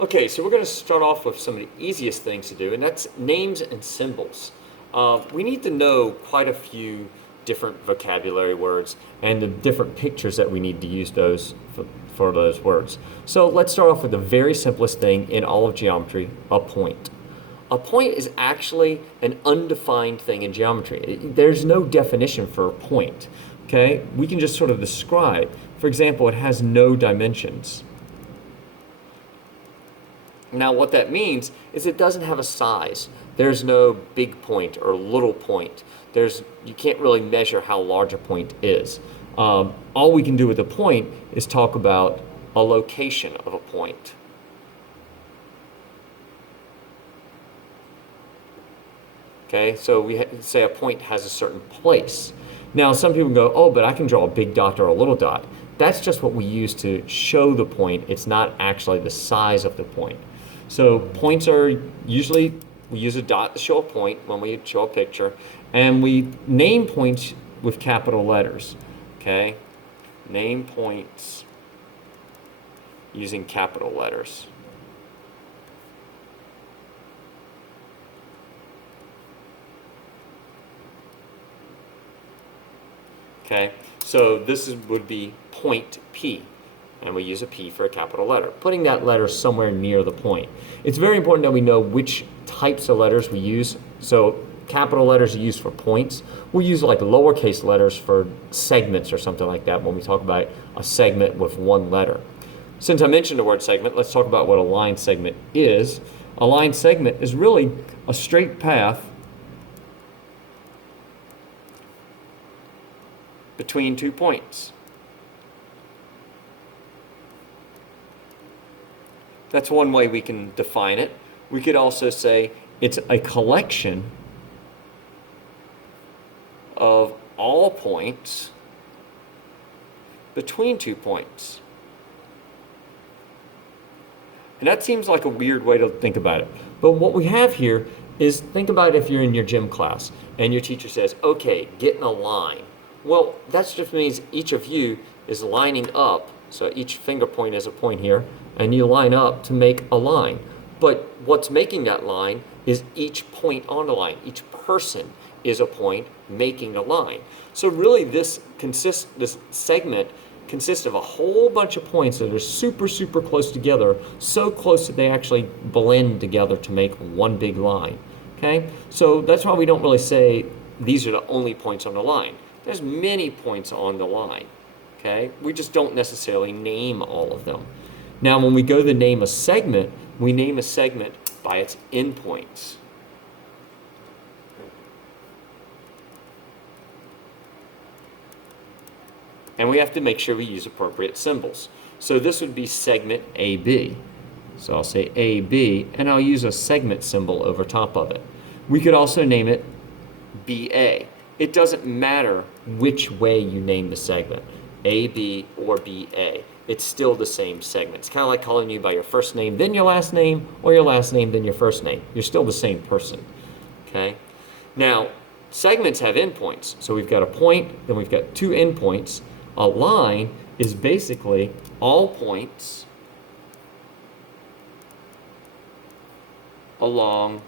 Okay, so we're going to start off with some of the easiest things to do, and that's names and symbols. We need to know quite a few different vocabulary words and the different pictures that we need to use those for those words. So let's start off with the very simplest thing in all of geometry, a point. A point is actually an undefined thing in geometry. There's no definition for a point, okay? We can just sort of describe. For example, it has no dimensions. Now what that means is it doesn't have a size. There's no big point or little point. You can't really measure how large a point is. All we can do with a point is talk about a location of a point. Okay, so we say a point has a certain place. Now some people go, oh, but I can draw a big dot or a little dot. That's just what we use to show the point. It's not actually the size of the point. So points are usually, we use a dot to show a point when we show a picture, and we name points with capital letters, okay? Name points using capital letters. Okay, so this would be point P, and we use a P for a capital letter, putting that letter somewhere near the point. It's very important that we know which types of letters we use. So capital letters are used for points. We'll use like lowercase letters for segments or something like that when we talk about a segment with one letter. Since I mentioned the word segment, let's talk about what a line segment is. A line segment is really a straight path between 2 points. That's one way we can define it. We could also say it's a collection of all points between 2 points. And that seems like a weird way to think about it. But what we have here is, think about if you're in your gym class and your teacher says, okay, get in a line. Well, that just means each of you is lining up, so each finger point is a point here, and you line up to make a line. But what's making that line is each point on the line. Each person is a point making a line. So really this segment consists of a whole bunch of points that are super, super close together, so close that they actually blend together to make one big line. Okay? So that's why we don't really say these are the only points on the line. There's many points on the line, okay? We just don't necessarily name all of them. Now, when we go to name a segment, we name a segment by its endpoints. And we have to make sure we use appropriate symbols. So this would be segment AB. So I'll say AB, and I'll use a segment symbol over top of it. We could also name it BA. It doesn't matter which way you name the segment, AB or BA. It's still the same segment. It's kind of like calling you by your first name, then your last name, or your last name, then your first name. You're still the same person, okay? Now, segments have endpoints. So we've got a point, then we've got 2 endpoints. A line is basically all points along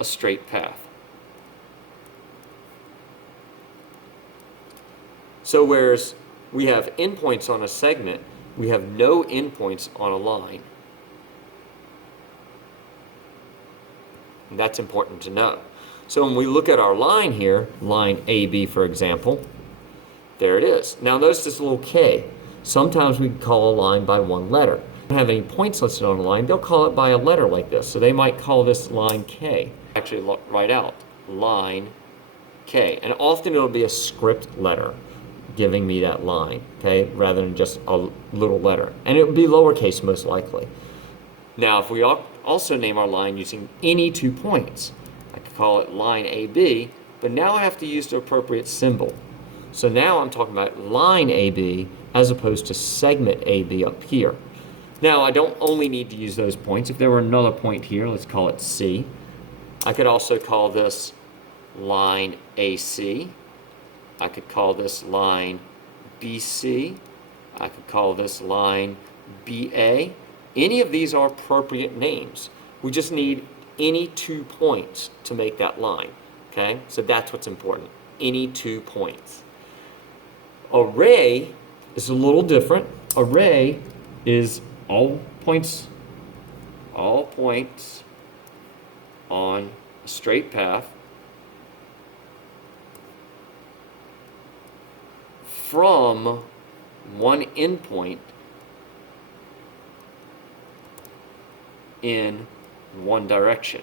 a straight path. So whereas we have endpoints on a segment, we have no endpoints on a line. And that's important to know. So when we look at our line here, line AB for example, there it is. Now notice this little K. Sometimes we call a line by one letter. If they don't have any points listed on a line, they'll call it by a letter like this. So they might call this line K. Actually write out line K. And often it'll be a script letter giving me that line, okay, rather than just a little letter. And it would be lowercase most likely. Now, if we also name our line using any 2 points, I could call it line AB, but now I have to use the appropriate symbol. So now I'm talking about line AB as opposed to segment AB up here. Now, I don't only need to use those points. If there were another point here, let's call it C. I could also call this line AC. I could call this line BC. I could call this line BA. Any of these are appropriate names. We just need any 2 points to make that line, okay? So that's what's important, any 2 points. Array is a little different. Array is all points on a straight path from one endpoint in one direction.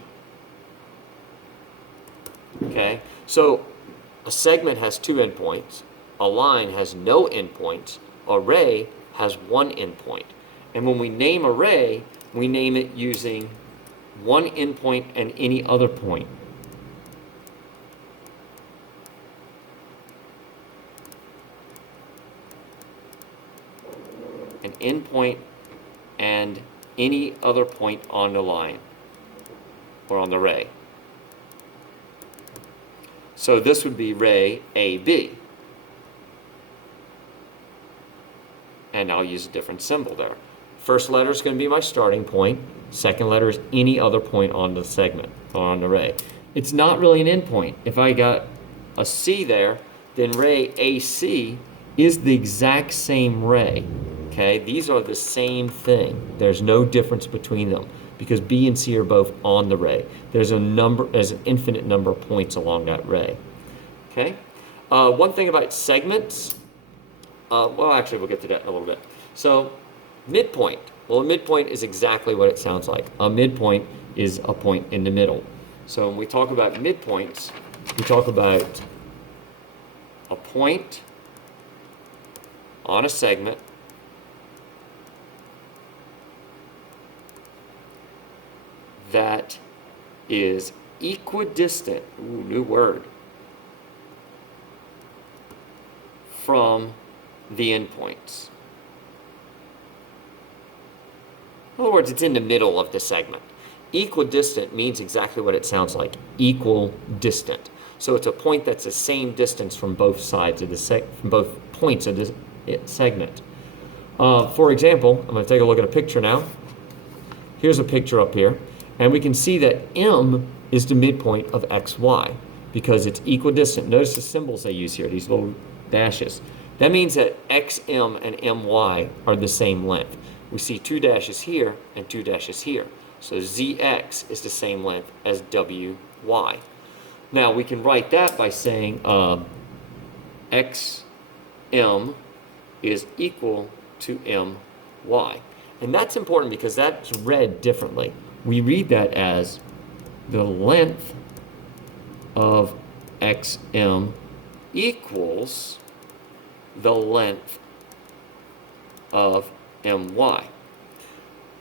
Okay, so a segment has 2 endpoints, a line has no endpoints, array has 1 endpoint. And when we name array, we name it using 1 endpoint and any other point. An endpoint and any other point on the line or on the array. So this would be array AB. And I'll use a different symbol there. First letter is going to be my starting point. Second letter is any other point on the segment or on the array. It's not really an endpoint. If I got a C there, then array AC is the exact same array. Okay, these are the same thing. There's no difference between them because B and C are both on the array. There's an infinite number of points along that array. Okay, one thing about segments. Well, actually, we'll get to that in a little bit. So, midpoint. Well, a midpoint is exactly what it sounds like. A midpoint is a point in the middle. So when we talk about midpoints, we talk about a point on a segment that is equidistant, ooh, new word, from the endpoints. In other words, it's in the middle of the segment. Equidistant means exactly what it sounds like, equal distant. So it's a point that's the same distance from both sides of the from both points of the segment. For example, I'm going to take a look at a picture now. Here's a picture up here, and we can see that M is the midpoint of XY because it's equidistant. Notice the symbols they use here, these little dashes. That means that XM and MY are the same length. We see 2 dashes here and 2 dashes here. So ZX is the same length as WY. Now we can write that by saying XM is equal to MY. And that's important because that's read differently. We read that as the length of XM equals the length of MY.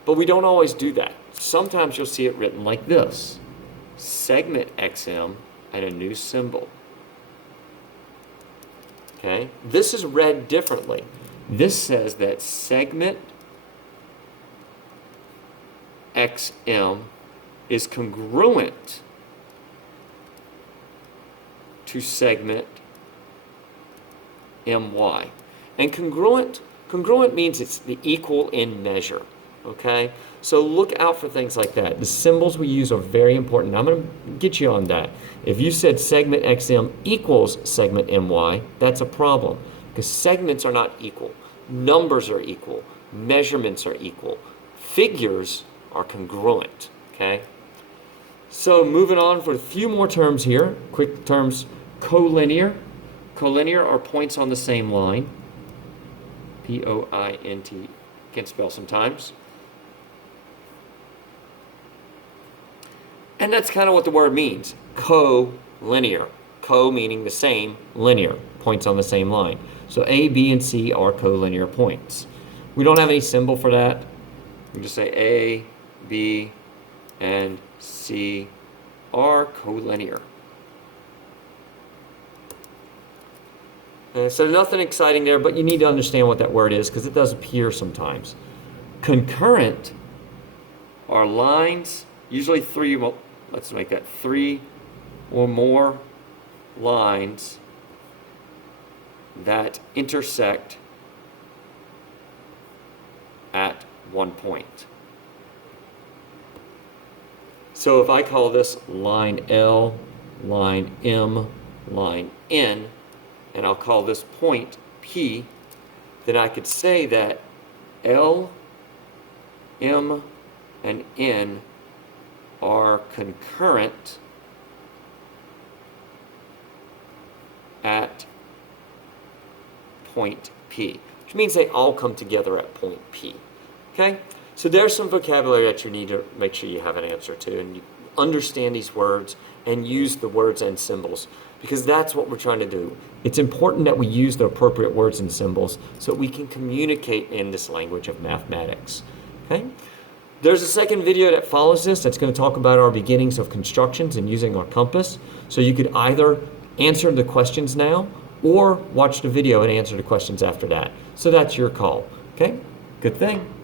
But we don't always do that. Sometimes you'll see it written like this. Segment XM and a new symbol. Okay? This is read differently. This says that segment XM is congruent to segment MY. And congruent means it's the equal in measure. Okay? So look out for things like that. The symbols we use are very important. I'm going to get you on that. If you said segment XM equals segment MY, that's a problem because segments are not equal. Numbers are equal. Measurements are equal. Figures are congruent. Okay? So moving on for a few more terms here. Quick terms, collinear. Collinear are points on the same line. P-O-I-N-T. Can't spell sometimes. And that's kind of what the word means. Co-linear. Co meaning the same, linear. Points on the same line. So A, B, and C are collinear points. We don't have any symbol for that. We just say A, B, and C are collinear. So nothing exciting there, but you need to understand what that word is because it does appear sometimes. Concurrent are lines, usually 3, well, let's make that 3 or more lines that intersect at one point. So if I call this line L, line M, line N, and I'll call this point P, then I could say that L, M, and N are concurrent at point P, which means they all come together at point P. Okay? So there's some vocabulary that you need to make sure you have an answer to, and you understand these words and use the words and symbols, because that's what we're trying to do. It's important that we use the appropriate words and symbols so we can communicate in this language of mathematics. Okay? There's a second video that follows this that's going to talk about our beginnings of constructions and using our compass. So you could either answer the questions now or watch the video and answer the questions after that. So that's your call. Okay? Good thing.